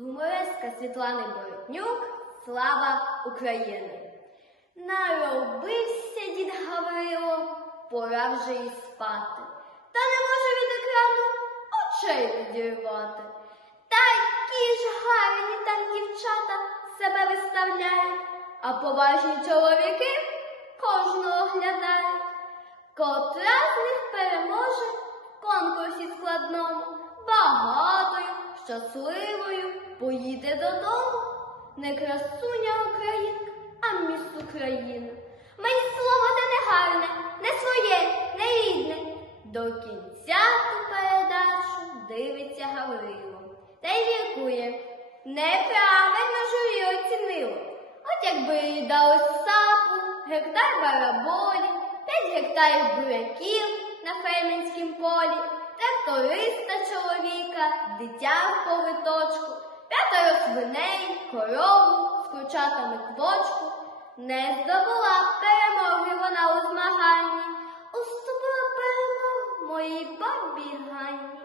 Гумореска Світлани Боротнюк Слава України. Наробився дід Гаврило, пора вже й спати. Та не може від екрану очей відірвати. Такі ж гарні там дівчата себе виставляють, а поважні чоловіки кожного оглядають. Котра з них щасливою поїде додому. Не красуня Українка, а міс України. Мені слово не гарне, не своє, не рідне. До кінця ту передачу дивиться Гаврило. Та й віркує. Неправильно журі оцінило. От якби їй дали сапу, гектар бараболі, п'ять гектарів буряків на фермерськім полі, тракториста чоловіка, дитя в повиточку, п'ятеро свиней, корову з курчатами квочку. Не здобула перемоги вона у змаганні, уступила перемогу моїй бабі Ганні.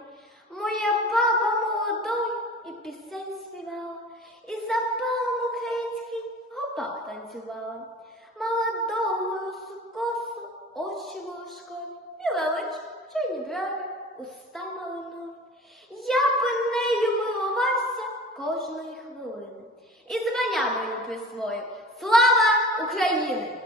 Моя баба молодою і пісень співала, і запалом український гопак танцювала. Мала довгу русу косу, кожної хвилини. І звання мені присвоїв. Слава Україні!